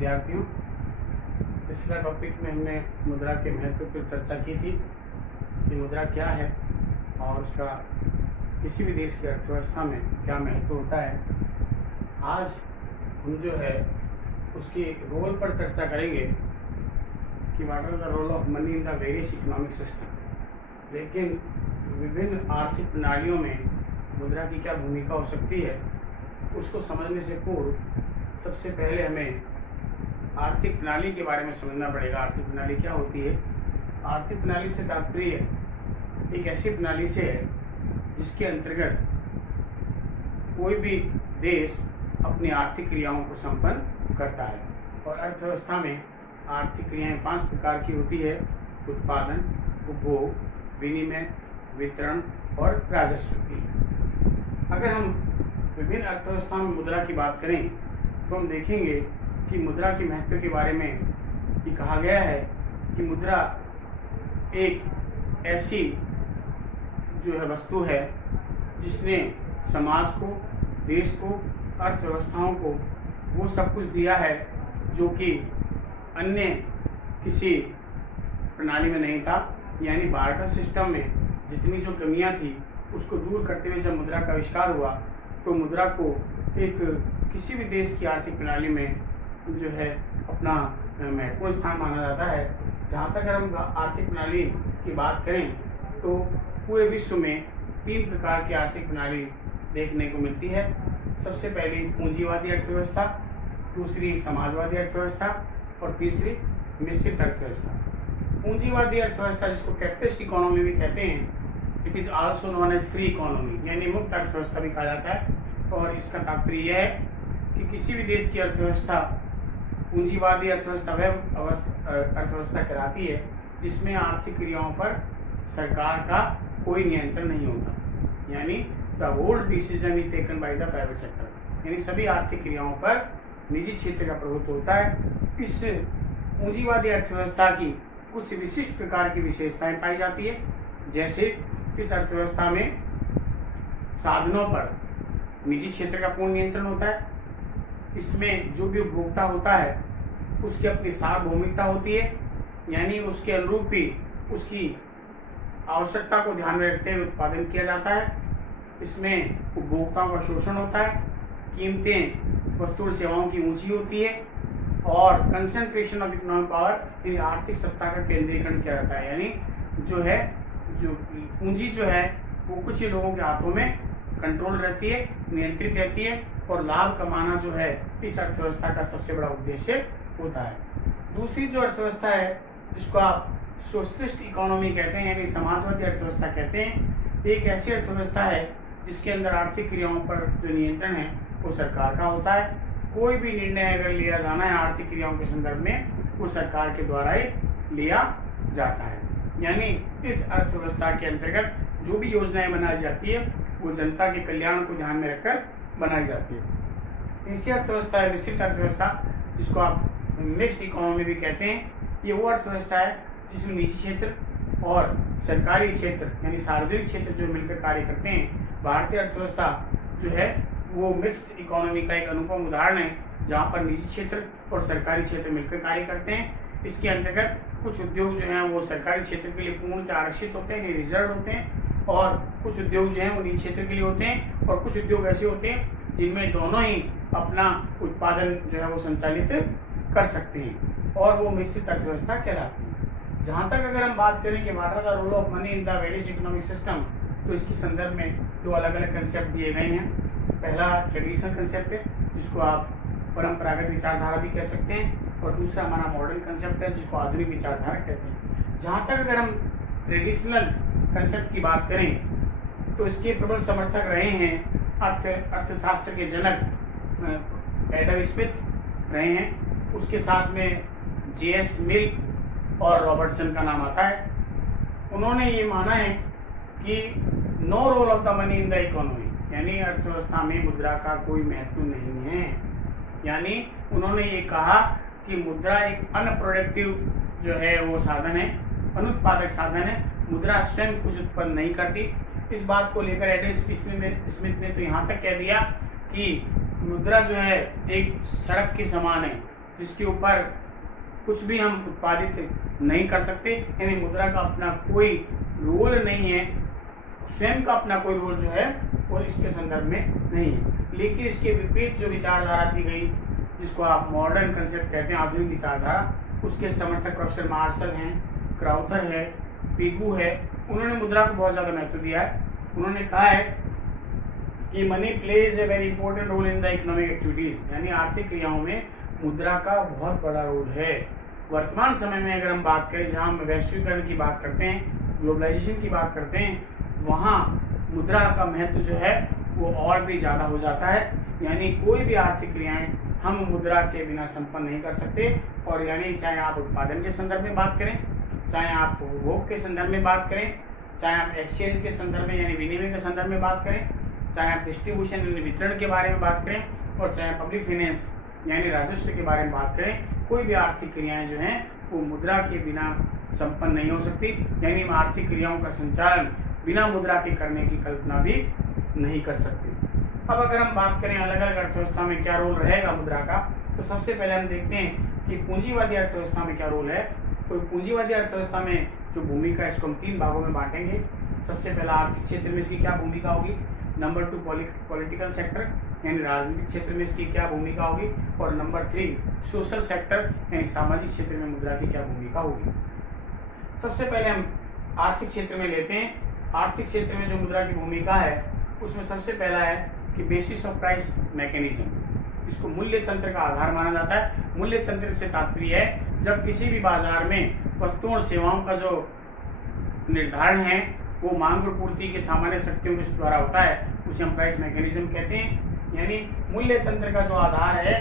विद्यार्थियों, पिछला टॉपिक में हमने मुद्रा के महत्व पर चर्चा की थी कि मुद्रा क्या है और उसका किसी भी देश की अर्थव्यवस्था में क्या महत्व होता है। आज हम जो है उसके रोल पर चर्चा करेंगे कि what are the role of money in the various economic system. लेकिन विभिन्न आर्थिक प्रणालियों में मुद्रा की क्या भूमिका हो सकती है, उसको समझने से पूर्व सबसे पहले हमें आर्थिक प्रणाली के बारे में समझना पड़ेगा। आर्थिक प्रणाली क्या होती है? आर्थिक प्रणाली से तात्पर्य एक ऐसी प्रणाली से है जिसके अंतर्गत कोई भी देश अपनी आर्थिक क्रियाओं को संपन्न करता है। और अर्थव्यवस्था में आर्थिक क्रियाएं 5 प्रकार की होती है: उत्पादन, उपभोग, विनिमय, वितरण और राजस्व की। अगर हम विभिन्न अर्थव्यवस्था में मुद्रा की बात करें तो हम देखेंगे कि मुद्रा के महत्व के बारे में ये कहा गया है कि मुद्रा एक ऐसी जो है वस्तु है जिसने समाज को, देश को, अर्थव्यवस्थाओं को वो सब कुछ दिया है जो कि अन्य किसी प्रणाली में नहीं था। यानी बार्टर सिस्टम में जितनी जो कमियां थी उसको दूर करते हुए जब मुद्रा का आविष्कार हुआ तो मुद्रा को एक किसी भी देश की आर्थिक प्रणाली में जो है अपना महत्वपूर्ण स्थान माना जाता है। जहाँ तक अगर हम आर्थिक प्रणाली की बात करें तो पूरे विश्व में 3 प्रकार की आर्थिक प्रणाली देखने को मिलती है। सबसे पहली पूंजीवादी अर्थव्यवस्था, दूसरी समाजवादी अर्थव्यवस्था और तीसरी मिश्रित अर्थव्यवस्था। पूंजीवादी अर्थव्यवस्था जिसको कैपिटलिस्ट इकोनॉमी भी कहते हैं, it is also known as free economy, यानी मुक्त अर्थव्यवस्था भी कहा जाता है। और इसका तात्पर्य यह है कि किसी भी देश की अर्थव्यवस्था पूंजीवादी अर्थव्यवस्था वह अर्थव्यवस्था कहलाती है जिसमें आर्थिक क्रियाओं पर सरकार का कोई नियंत्रण नहीं होता। यानी the whole decision is taken by the private sector, यानी सभी आर्थिक क्रियाओं पर निजी क्षेत्र का प्रभुत्व होता है। इस पूंजीवादी अर्थव्यवस्था की कुछ विशिष्ट प्रकार की विशेषताएं पाई जाती है। जैसे इस अर्थव्यवस्था में साधनों पर निजी क्षेत्र का पूर्ण नियंत्रण होता है। इसमें जो भी उपभोक्ता होता है उसकी अपनी सार्वभौमिकता होती है, यानी उसके अनुरूप ही उसकी आवश्यकता को ध्यान में रखते हुए उत्पादन किया जाता है। इसमें उपभोक्ताओं का शोषण होता है, कीमतें वस्तु और सेवाओं की ऊंची होती है और कंसंट्रेशन ऑफ इकोनॉमिक पावर, आर्थिक सत्ता का केंद्रीकरण किया जाता है। यानी जो है जो पूंजी जो है वो कुछ ही लोगों के हाथों में कंट्रोल रहती है, नियंत्रित रहती है और लाभ कमाना जो है इस अर्थव्यवस्था का सबसे बड़ा उद्देश्य होता है। दूसरी जो अर्थव्यवस्था है जिसको आप सोशलिस्ट इकोनॉमी कहते हैं, यानी समाजवादी अर्थव्यवस्था कहते हैं, एक ऐसी अर्थव्यवस्था है जिसके अंदर आर्थिक क्रियाओं पर जो नियंत्रण है वो सरकार का होता है। कोई भी निर्णय अगर लिया जाना है आर्थिक क्रियाओं के संदर्भ में वो सरकार के द्वारा ही लिया जाता है। यानी इस अर्थव्यवस्था के अंतर्गत जो भी योजनाएं बनाई जाती है वो जनता के कल्याण को ध्यान में रखकर बनाई जाती है। तीसरी अर्थव्यवस्था है मिश्रित अर्थव्यवस्था, जिसको आप मिक्स्ड इकोनॉमी भी कहते हैं। ये वो अर्थव्यवस्था है जिसमें निजी क्षेत्र और सरकारी क्षेत्र यानी सार्वजनिक क्षेत्र जो मिलकर कार्य करते हैं। भारतीय अर्थव्यवस्था जो है वो मिक्स्ड इकोनॉमी का एक अनुपम उदाहरण है, जहाँ पर निजी क्षेत्र और सरकारी क्षेत्र मिलकर कार्य करते हैं। इसके अंतर्गत कुछ उद्योग जो हैं वो सरकारी क्षेत्र के लिए पूर्णतः आरक्षित होते हैं, रिजर्व होते हैं, और कुछ उद्योग जो हैं वो निजी क्षेत्र के लिए होते हैं, और कुछ उद्योग ऐसे होते हैं जिनमें दोनों ही अपना उत्पादन जो है वो संचालित कर सकते हैं, और वो मिश्रित अर्थव्यवस्था कहलाती है। जहाँ तक अगर हम बात करें कि what are the role of money in the various economic system, तो इसके संदर्भ में 2 अलग अलग कंसेप्ट दिए गए हैं। पहला ट्रेडिशनल कंसेप्ट है जिसको आप परंपरागत विचारधारा भी कह सकते हैं, और दूसरा हमारा मॉडर्न कंसेप्ट है जिसको आधुनिक विचारधारा कहते हैं। जहाँ तक अगर हम ट्रेडिशनल कंसेप्ट की बात करें तो इसके प्रबल समर्थक रहे हैं अर्थशास्त्र के जनक एडम स्मिथ रहे हैं, उसके साथ में J.S. मिल और रॉबर्टसन का नाम आता है। उन्होंने ये माना है कि no role of the money in the economy, यानी अर्थव्यवस्था में मुद्रा का कोई महत्व नहीं है। यानी उन्होंने ये कहा कि मुद्रा एक अनप्रोडक्टिव जो है वो साधन है, अनुत्पादक साधन है। मुद्रा स्वयं कुछ उत्पन्न नहीं करती। इस बात को लेकर एडम स्मिथ ने तो यहाँ तक कह दिया कि मुद्रा जो है एक सड़क के समान है जिसके ऊपर कुछ भी हम उत्पादित नहीं कर सकते, यानी मुद्रा का अपना कोई रोल नहीं है, स्वयं का अपना कोई रोल जो है वो इसके संदर्भ में नहीं है। लेकिन इसके विपरीत जो विचारधारा दी गई, जिसको आप मॉडर्न कंसेप्ट कहते हैं, आधुनिक विचारधारा, उसके समर्थक प्रोफेसर मार्शल हैं, क्राउथर है, पिगू है, उन्होंने मुद्रा को बहुत ज़्यादा महत्व दिया है। उन्होंने कहा है कि money plays a very important role in the economic activities, यानी आर्थिक क्रियाओं में मुद्रा का बहुत बड़ा रोल है। वर्तमान समय में अगर हम बात करें, जहाँ हम वैश्वीकरण की बात करते हैं, ग्लोबलाइजेशन की बात करते हैं, वहाँ मुद्रा का महत्व जो है वो और भी ज़्यादा हो जाता है। यानी कोई भी आर्थिक क्रियाएं हम मुद्रा के बिना संपन्न नहीं कर सकते। और यानी चाहे आप उत्पादन के संदर्भ में बात करें, चाहे आप उपभोग के संदर्भ में बात करें, चाहे आप एक्सचेंज के संदर्भ में यानी विनिमय के संदर्भ में बात करें, चाहे आप डिस्ट्रीब्यूशन यानी वितरण के बारे में बात करें, और चाहे पब्लिक फाइनेंस यानी राजस्व के बारे में बात करें, कोई भी आर्थिक क्रियाएं जो हैं वो मुद्रा के बिना संपन्न नहीं हो सकती। यानी हम आर्थिक क्रियाओं का संचालन बिना मुद्रा के करने की कल्पना भी नहीं कर सकते। अब अगर हम बात करें अलग अलग अर्थव्यवस्था में क्या रोल रहेगा मुद्रा का, तो सबसे पहले हम देखते हैं कि पूंजीवादी अर्थव्यवस्था में क्या रोल है। तो पूंजीवादी अर्थव्यवस्था में जो भूमिका है इसको हम 3 भागों में बांटेंगे। सबसे पहला आर्थिक क्षेत्र में इसकी क्या भूमिका होगी, नंबर 2 पॉलिटिकल सेक्टर यानी राजनीतिक क्षेत्र में इसकी क्या भूमिका होगी, और नंबर 3 सोशल सेक्टर यानी सामाजिक क्षेत्र में मुद्रा की क्या भूमिका होगी। सबसे पहले हम आर्थिक क्षेत्र में लेते हैं। आर्थिक क्षेत्र में जो मुद्रा की भूमिका है उसमें सबसे पहला है कि बेसिस ऑफ प्राइस मैकेनिज्म, इसको मूल्य तंत्र का आधार माना जाता है। मूल्य तंत्र से तात्पर्य है जब किसी भी बाजार में वस्तुओं और सेवाओं का जो निर्धारण है वो मांग और पूर्ति के सामान्य शक्तियों के द्वारा होता है, उसे हम प्राइस मैकेनिज्म कहते हैं। यानी मूल्य तंत्र का जो आधार है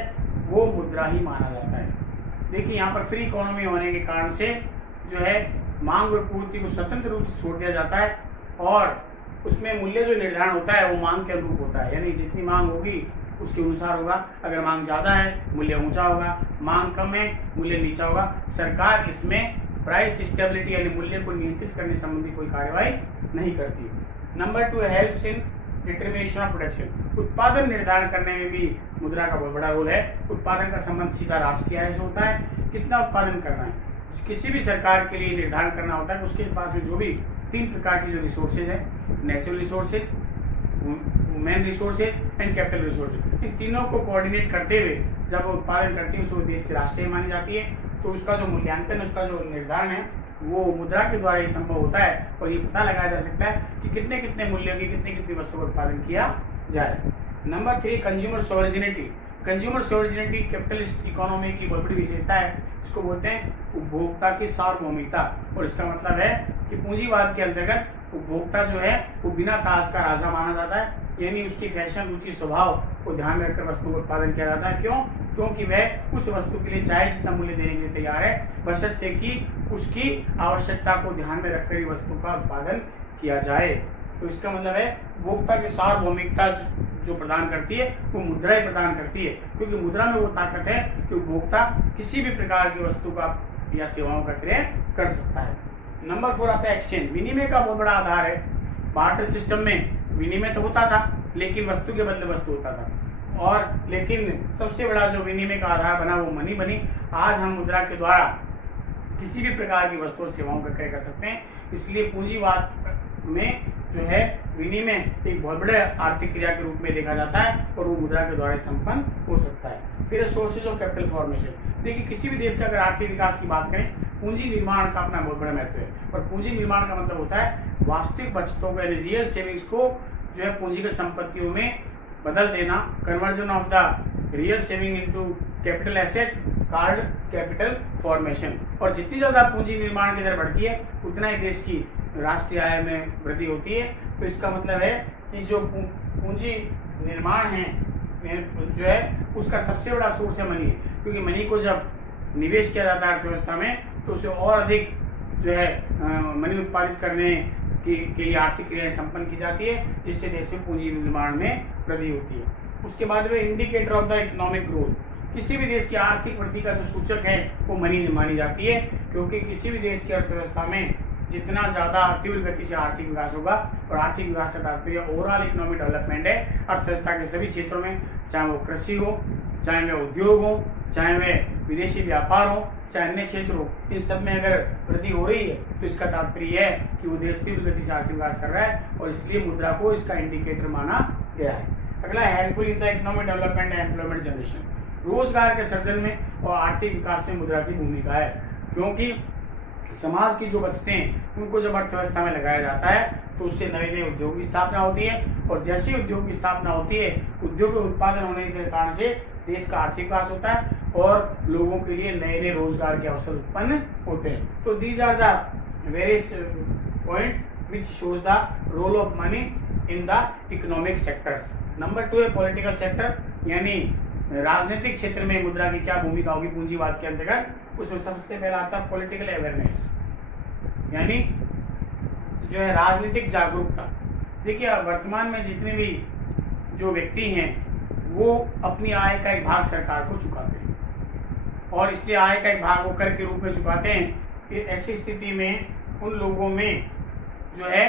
वो मुद्रा ही माना जाता है। देखिए यहाँ पर फ्री इकोनॉमी होने के कारण से जो है मांग और पूर्ति को स्वतंत्र रूप से छोड़ दिया जाता है, और उसमें मूल्य जो निर्धारण होता है वो मांग के अनुरूप होता है। यानी जितनी मांग होगी उसके अनुसार होगा। अगर मांग ज़्यादा है मूल्य ऊंचा होगा, मांग कम है मूल्य नीचा होगा। सरकार इसमें प्राइस स्टेबिलिटी यानी मूल्य को नियंत्रित करने संबंधी कोई कार्यवाही नहीं करती। Number 2 helps in determination of production, उत्पादन निर्धारण करने में भी मुद्रा का बहुत बड़ा रोल है। उत्पादन का संबंध सीधा राष्ट्रीय आय से होता है, कितना उत्पादन करना है किसी भी सरकार के लिए निर्धारण करना होता है। उसके पास में जो भी 3 प्रकार की जो रिसोर्सेज है, natural resources, human resources and capital resources, इन तीनों को कोऑर्डिनेट करते हुए जब वो उत्पादन करती है उसको देश की राष्ट्रीय मानी जाती है। तो उसका जो मूल्यांकन, उसका जो निर्धारण है वो मुद्रा के द्वारा ही संभव होता है, और ये पता लगाया जा सकता है कि कितने कितने मूल्यों की कितनी कितनी वस्तुओं का उत्पादन किया जाए। Number 3 consumer sovereignty. Consumer sovereignty capitalist economy की बहुत बड़ी विशेषता है। इसको बोलते हैं उपभोक्ता की सार्वभौमिकता, और इसका मतलब है कि पूंजीवाद के अंतर्गत उपभोक्ता जो है वो बिना ताज का राजा माना जाता है। यानी उसकी फैशन, रुचि, स्वभाव को ध्यान में रखकर वस्तु का उत्पादन किया जाता है। क्यों? क्योंकि वह उस वस्तु के लिए चाहे जितना मूल्य देने के लिए तैयार है, बशर्ते कि उसकी आवश्यकता को ध्यान में रखकर ही वस्तु का उत्पादन किया जाए। तो इसका मतलब है उपभोक्ता की सार्वभौमिकता जो प्रदान करती है वो मुद्रा ही प्रदान करती है, क्योंकि मुद्रा में वो ताकत है कि उपभोक्ता किसी भी प्रकार की वस्तु का या सेवाओं का क्रय कर सकता है। नंबर 4 आता है एक्सचेंज। विनिमय का बहुत बड़ा आधार है। बार्टर सिस्टम में विनिमय तो होता था, लेकिन वस्तु के बदले वस्तु होता था, और लेकिन सबसे बड़ा जो विनिमय का आधार बना वो मनी बनी। आज हम मुद्रा के द्वारा किसी भी प्रकार की वस्तु और सेवाओं का क्रय कर सकते हैं। इसलिए पूंजीवाद में जो है विनिमय एक बहुत बड़े आर्थिक क्रिया के रूप में देखा जाता है, और वो मुद्रा के द्वारा संपन्न हो सकता है। फिर सोर्सेज ऑफ कैपिटल फॉर्मेशन। देखिए किसी भी देश का अगर आर्थिक विकास की बात करें, पूंजी निर्माण का अपना बहुत बड़ा महत्व है। और पूंजी निर्माण का मतलब होता है वास्तविक बचतों को यानी रियल सेविंग्स को जो है पूंजीगत संपत्तियों में बदल देना। Conversion of the real saving into capital asset called capital formation. और जितनी ज़्यादा पूंजी निर्माण की दर बढ़ती है उतना ही देश की राष्ट्रीय आय में वृद्धि होती है। तो इसका मतलब है कि जो पूंजी निर्माण है जो है उसका सबसे बड़ा सोर्स है मनी, क्योंकि मनी को जब निवेश किया जाता है अर्थव्यवस्था में तो उसे और अधिक जो है मनी उत्पादित करने के लिए आर्थिक क्रियाएं संपन्न की जाती है, जिससे देश में पूंजी निर्माण में वृद्धि होती है। उसके बाद में indicator of the economic growth. किसी भी देश की आर्थिक वृद्धि का जो सूचक है वो मनी मानी जाती है, क्योंकि किसी भी देश की अर्थव्यवस्था में जितना ज़्यादा तीव्र गति से आर्थिक विकास होगा, और आर्थिक विकास का तात्पर्य ओवरऑल इकोनॉमिक डेवलपमेंट है अर्थव्यवस्था के सभी क्षेत्रों में, चाहे वो कृषि हो, चाहे वो उद्योग हो, चाहे वह विदेशी व्यापार हो चाहे अन्य क्षेत्र हो, इन सब में अगर वृद्धि हो रही है तो इसका तात्पर्य है कि वो देश तीव्र गति से आर्थिक विकास कर रहा है और इसलिए मुद्रा को इसका इंडिकेटर माना गया है। अगला है helpful in the economic development and employment generation. रोजगार के सृजन में और आर्थिक विकास में मुद्रा की भूमिका है, क्योंकि समाज की जो बचते हैं उनको जब अर्थव्यवस्था में लगाया जाता है तो उससे नए नए उद्योग की स्थापना होती है और जैसी उद्योग की स्थापना होती है, उद्योग के उत्पादन होने के कारण से देश का आर्थिक विकास होता है और लोगों के लिए नए नए रोजगार के अवसर उत्पन्न होते हैं। तो these are the various points which shows the role of money in the economic sectors. Number 2 है पॉलिटिकल सेक्टर, यानी राजनीतिक क्षेत्र में मुद्रा की क्या भूमिका होगी पूंजीवाद के अंतर्गत। उसमें सबसे पहला आता है पॉलिटिकल अवेयरनेस, यानी जो है राजनीतिक जागरूकता। देखिए वर्तमान में जितने भी जो व्यक्ति हैं वो अपनी आय का एक भाग सरकार को चुकाते हैं और इसलिए आय का एक भाग वो कर के रूप में चुकाते हैं कि ऐसी स्थिति में उन लोगों में जो है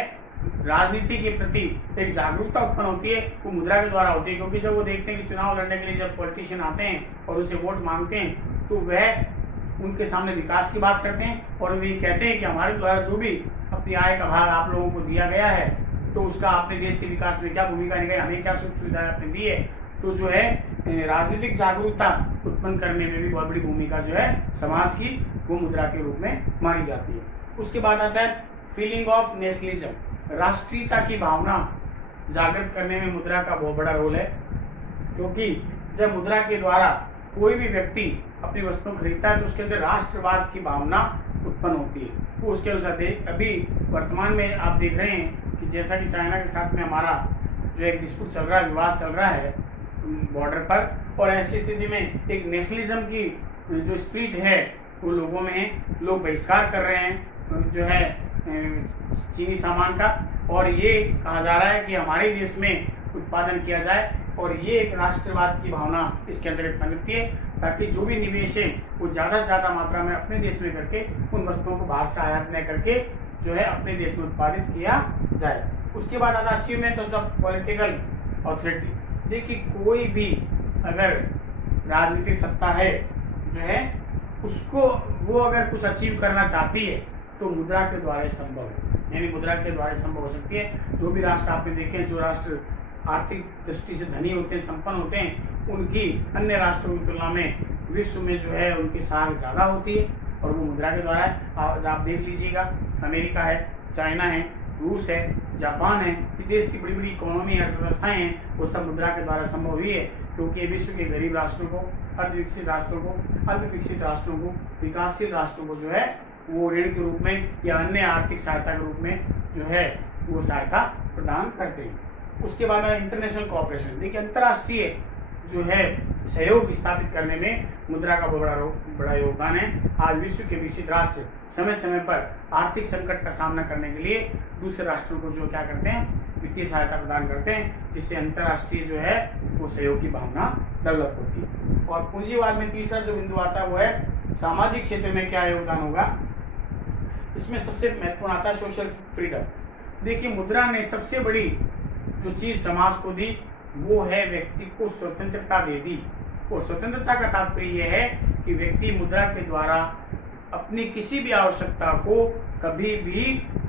राजनीति के प्रति एक जागरूकता उत्पन्न होती है, वो मुद्रा के द्वारा होती है। क्योंकि जब वो देखते हैं कि चुनाव लड़ने के लिए जब पॉलिटिशियन आते हैं और उसे वोट मांगते हैं तो वह उनके सामने विकास की बात करते हैं और वे कहते हैं कि हमारे द्वारा जो भी अपनी आय का भाग आप लोगों को दिया गया है तो उसका आपने देश के विकास में क्या भूमिका निभाई, हमें क्या सुख सुविधाएं आपने दी है। तो जो है राजनीतिक जागरूकता उत्पन्न करने में भी बहुत बड़ी भूमिका जो है समाज की वो मुद्रा के रूप में मानी जाती है। उसके बाद आता है फीलिंग ऑफ नेशनलिज्म, राष्ट्रीयता की भावना जागृत करने में मुद्रा का बहुत बड़ा रोल है, क्योंकि जब मुद्रा के द्वारा कोई भी व्यक्ति अपनी वस्तु खरीदता है तो उसके अंदर राष्ट्रवाद की भावना उत्पन्न होती है। वो उसके अनुसार अभी वर्तमान में आप देख रहे हैं कि जैसा कि चाइना के साथ में हमारा जो एक डिस्प्यूट चल रहा है, विवाद चल रहा है बॉर्डर पर, और ऐसी स्थिति में एक नेशनलिज्म की जो स्पिरिट है वो लोगों में है। लोग बहिष्कार कर रहे हैं जो है चीनी सामान का, और ये कहा जा रहा है कि हमारे देश में उत्पादन किया जाए, और ये एक राष्ट्रवाद की भावना इसके अंतर्गत बनती है ताकि जो भी निवेश है वो ज़्यादा से ज़्यादा मात्रा में अपने देश में करके उन वस्तुओं को बाहर से आयात न करके जो है अपने देश में उत्पादित किया जाए। उसके बाद आता अचीवमेंट ऑफ पॉलिटिकल ऑथोरिटी। देखिए कोई भी अगर राजनीतिक सत्ता है जो है उसको वो अगर कुछ अचीव करना चाहती है तो मुद्रा के द्वारा संभव है, यानी मुद्रा के द्वारा संभव हो सकती है। जो भी राष्ट्र आपने देखे, जो राष्ट्र आर्थिक दृष्टि से धनी होते हैं, संपन्न होते हैं, उनकी अन्य राष्ट्रों की तुलना में विश्व में जो है उनकी साख ज़्यादा होती है और वो मुद्रा के द्वारा है। आज आप देख लीजिएगा अमेरिका है, चाइना है, रूस है, जापान है, विदेश की बड़ी बड़ी इकोनॉमी अर्थव्यवस्थाएं हैं, वो सब मुद्रा के द्वारा संभव हुई है, क्योंकि विश्व के गरीब राष्ट्रों को, अर्धविकसित राष्ट्रों को, अल्प विकसित राष्ट्रों को, विकासशील राष्ट्रों को जो है वो ऋण के रूप में या अन्य आर्थिक सहायता के रूप में जो है वो सहायता प्रदान करते हैं। उसके बाद है इंटरनेशनल कोऑपरेशन। देखिए अंतर्राष्ट्रीय जो है सहयोग स्थापित करने में मुद्रा का बहुत बड़ा योगदान है। आज विश्व के विकसित राष्ट्र समय समय पर आर्थिक संकट का सामना करने के लिए दूसरे राष्ट्रों को जो क्या करते हैं, वित्तीय सहायता प्रदान करते हैं, जिससे अंतर्राष्ट्रीय जो है वो सहयोग की भावना डेवलप होती है। और पूंजीवाद में तीसरा जो बिंदु आता है वो है सामाजिक क्षेत्र में क्या योगदान होगा। इसमें सबसे महत्वपूर्ण आता है सोशल फ्रीडम। देखिए मुद्रा ने सबसे बड़ी जो चीज समाज को दी वो है व्यक्ति को स्वतंत्रता दे दी, और स्वतंत्रता का तात्पर्य यह है कि व्यक्ति मुद्रा के द्वारा अपनी किसी भी आवश्यकता को कभी भी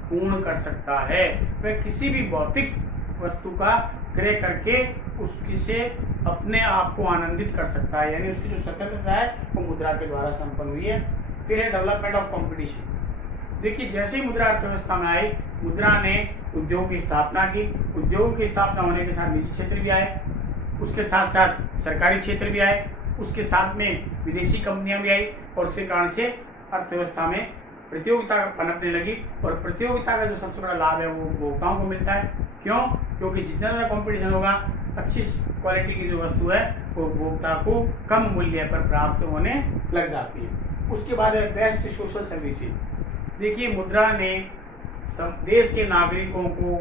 पूर्ण कर सकता है। वह किसी भी भौतिक वस्तु का क्रय करके उसकी से अपने आप को आनंदित कर सकता है, यानी उसकी जो स्वतंत्रता है वो मुद्रा के द्वारा संपन्न हुई है। फिर है डेवलपमेंट ऑफ कंपटीशन। देखिए जैसे ही मुद्रा अर्थव्यवस्था में आई, मुद्रा ने उद्योग की स्थापना की। उद्योगों की स्थापना होने के साथ निजी क्षेत्र भी आए, उसके साथ साथ सरकारी क्षेत्र भी आए, उसके साथ में विदेशी कंपनियां भी आई, और उसके कारण से अर्थव्यवस्था में प्रतियोगिता पनपने लगी। और प्रतियोगिता का जो सबसे बड़ा लाभ है वो उपभोक्ताओं को मिलता है। क्यों? क्योंकि जितना ज़्यादा कॉम्पिटिशन होगा, अच्छी क्वालिटी की जो वस्तु है वो उपभोक्ता को कम मूल्य पर प्राप्त होने लग जाती है। उसके बाद है बेस्ट सोशल सर्विसेज। देखिए मुद्रा ने देश के नागरिकों को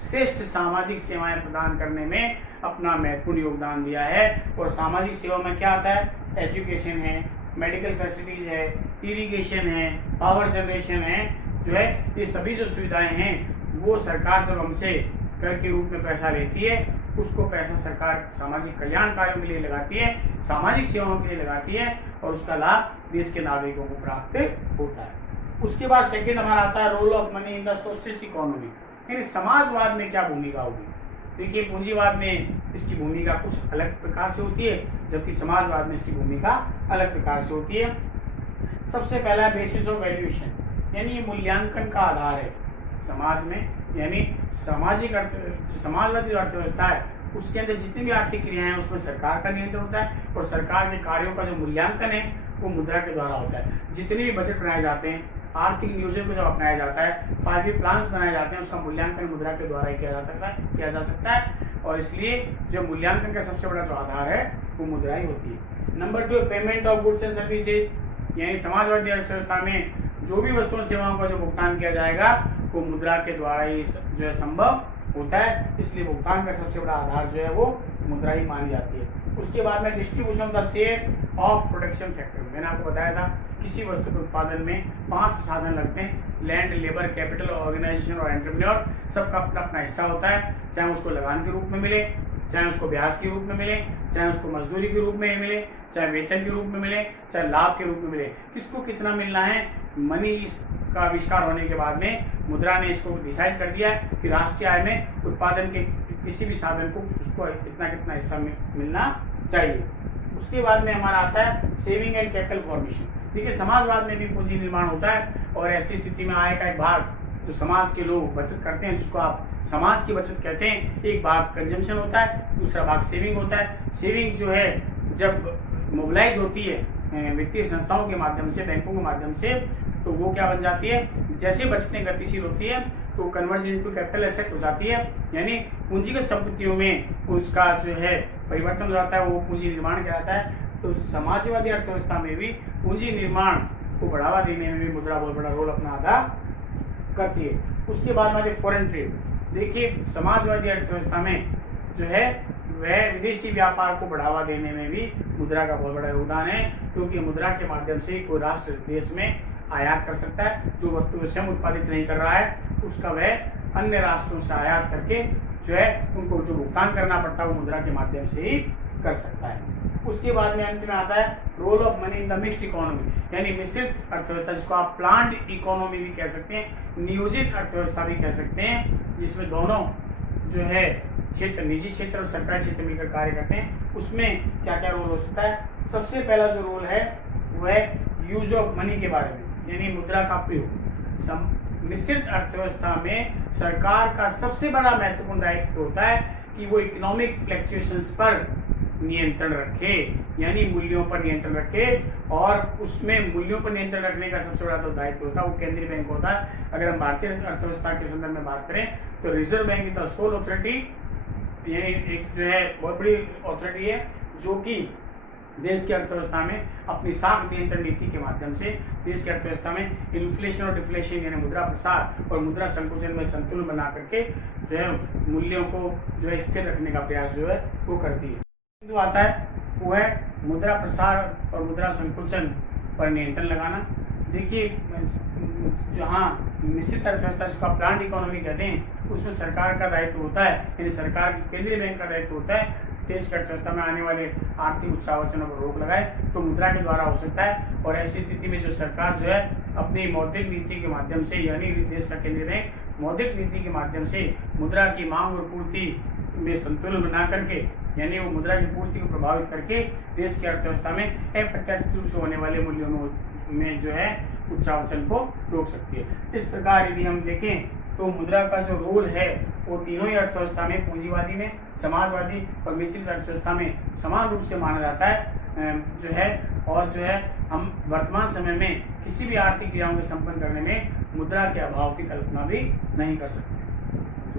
श्रेष्ठ सामाजिक सेवाएं प्रदान करने में अपना महत्वपूर्ण योगदान दिया है। और सामाजिक सेवा में क्या आता है? एजुकेशन है, मेडिकल फैसिलिटीज है, इरिगेशन है, पावर जनरेशन है, जो है ये सभी जो सुविधाएं हैं वो सरकार जब हमसे कर के रूप में पैसा लेती है उसको पैसा सरकार सामाजिक कल्याण कार्यों के लिए लगाती है, सामाजिक सेवाओं के लिए लगाती है और उसका लाभ देश के नागरिकों को प्राप्त होता है। उसके बाद सेकंड हमारा आता है role of money in the socialist economy, यानी समाजवाद में क्या भूमिका होगी। देखिए, पूंजीवाद में इसकी भूमिका कुछ अलग प्रकार से होती है, जबकि समाजवाद में इसकी भूमिका अलग प्रकार से होती है। सबसे पहला बेसिस ऑफ वैल्यूएशन, यानी ये मूल्यांकन का आधार है समाज में, यानी समाजवादी अर्थव्यवस्था है उसके अंदर जितनी भी आर्थिक क्रियाएं हैं उसमें सरकार का नियंत्रण होता है और सरकार के कार्यों का जो मूल्यांकन है वो मुद्रा के द्वारा होता है। जितने भी बजट बनाए जाते हैं, आर्थिक नियोजन को जब अपनाया जाता है, 5 प्लान्स बनाए जाते हैं, उसका मूल्यांकन मुद्रा के द्वारा ही किया जा सकता है और इसलिए जो मूल्यांकन का सबसे बड़ा जो आधार है वो मुद्रा ही होती है। Number 2, payment of goods and services, यानी समाजवादी अर्थव्यवस्था में जो भी वस्तुओं सेवाओं का जो भुगतान किया जाएगा वो मुद्रा के द्वारा ही जो है संभव होता है, इसलिए भुगतान का सबसे बड़ा आधार जो है वो मुद्रा ही मानी जाती है। उसके बाद में distribution of the share of production factor, मैंने आपको बताया था किसी वस्तु के उत्पादन में 5 साधन लगते हैं, लैंड, लेबर, कैपिटल, ऑर्गेनाइजेशन और एंटरप्रेन्योर, सबका अपना अपना हिस्सा होता है, चाहे उसको लगान के रूप में मिले, चाहे उसको ब्याज के रूप में मिले, चाहे उसको मजदूरी के रूप में मिले, चाहे वेतन के रूप में मिले, चाहे लाभ के रूप में मिले, किसको कितना मिलना है। मनी का आविष्कार होने के बाद में मुद्रा ने इसको डिसाइड कर दिया कि राष्ट्रीय आय में उत्पादन के किसी भी साधन को उसको इतना कितना हिस्सा मिलना चाहिए। उसके बाद में हमारा आता है सेविंग एंड कैपिटल फॉर्मेशन। देखिए, समाजवाद में भी पूंजी निर्माण होता है और ऐसी स्थिति में आय का एक भाग जो समाज के लोग बचत करते हैं, जिसको आप समाज की बचत कहते हैं, एक भाग कंजम्पशन होता है, दूसरा भाग सेविंग होता है। सेविंग जो है जब मोबिलाइज होती है वित्तीय संस्थाओं के माध्यम से, बैंकों के माध्यम से, तो वो क्या बन जाती है, जैसे बचतें गतिशील होती है तो कन्वर्जन इनटू कैपिटल एसेट हो जाती है, यानी पूंजीगत संपत्तियों में उसका जो है परिवर्तन हो जाता है, वो पूंजी निर्माण कहलाता है। तो समाजवादी अर्थव्यवस्था में भी पूंजी निर्माण को बढ़ावा देने में भी मुद्रा बहुत बड़ा रोल अपना अदा करती है। उसके बाद में फॉरेन ट्रेड, देखिए समाजवादी अर्थव्यवस्था में जो है वह विदेशी व्यापार को बढ़ावा देने में भी मुद्रा का बहुत बड़ा योगदान है, क्योंकि मुद्रा के माध्यम से कोई राष्ट्र देश में आयात कर सकता है, जो वस्तु स्वयं उत्पादित नहीं कर रहा है उसका वह अन्य राष्ट्रों से आयात करके जो है उनको जो भुगतान करना पड़ता है वो मुद्रा के माध्यम से ही कर सकता है। उसके बाद में अंत में आता है role of money in the mixed economy, यानी मिश्रित अर्थव्यवस्था, जिसको आप प्लान्ड इकोनॉमी भी कह सकते हैं, नियोजित अर्थव्यवस्था भी कह सकते हैं, जिसमें दोनों जो है क्षेत्र, निजी क्षेत्र और सरकारी क्षेत्र मिलकर कार्य करते हैं। उसमें क्या क्या रोल हो सकता है। सबसे पहला जो रोल है वह यूज ऑफ मनी के बारे में, यानी मुद्रा का प्रयोग। मिश्रित अर्थव्यवस्था में सरकार का सबसे बड़ा महत्वपूर्ण दायित्व होता है कि वो इकोनॉमिक फ्लक्चुएशंस पर नियंत्रण रखे, यानी मूल्यों पर नियंत्रण रखे, और उसमें मूल्यों पर नियंत्रण रखने का सबसे बड़ा जो दायित्व होता है वो केंद्रीय बैंक होता है। अगर हम भारतीय अर्थव्यवस्था के संदर्भ में बात करें तो reserve bank is the soul authority, यानी एक जो है बहुत बड़ी अथॉरिटी है जो कि देश की अर्थव्यवस्था में अपनी साख नियंत्रण नीति के माध्यम से देश की अर्थव्यवस्था में इन्फ्लेशन और डिफ्लेशन यानी मुद्रा प्रसार और मुद्रा संकुचन में संतुलन बना करके जो है मूल्यों को जो है स्थिर रखने का प्रयास जो है वो करती है। बिंदु आता है वो है मुद्रा प्रसार और मुद्रा संकुचन पर नियंत्रण लगाना। देखिए, जहाँ मिश्रित अर्थव्यवस्था जिसको आप प्लान्ड इकोनॉमी कहते हैं उसमें सरकार का दायित्व होता है, यानी सरकार की केंद्रीय बैंक का दायित्व होता है देश की अर्थव्यवस्था में आने वाले आर्थिक उत्सावचनों पर रोक लगाए, तो मुद्रा के द्वारा हो सकता है। और ऐसी स्थिति में जो सरकार जो है अपनी मौद्रिक नीति के माध्यम से, यानी देश का केंद्रीय बैंक मौद्रिक नीति के माध्यम से मुद्रा की मांग और पूर्ति में संतुलन बना करके, यानी वो मुद्रा की पूर्ति को प्रभावित करके देश की अर्थव्यवस्था में अप्रत्यक्ष रूप से होने वाले मूल्यों में जो है उत्सावचन को रोक सकती है। इस प्रकार यदि हम देखें तो मुद्रा का जो रोल है वो तीनों ही अर्थव्यवस्था में, पूंजीवादी में, समाजवादी और मिश्रित अर्थव्यवस्था में समान रूप से माना जाता है जो है। और जो है हम वर्तमान समय में किसी भी आर्थिक क्रियाओं को संपन्न करने में मुद्रा के अभाव की कल्पना भी नहीं कर सकते।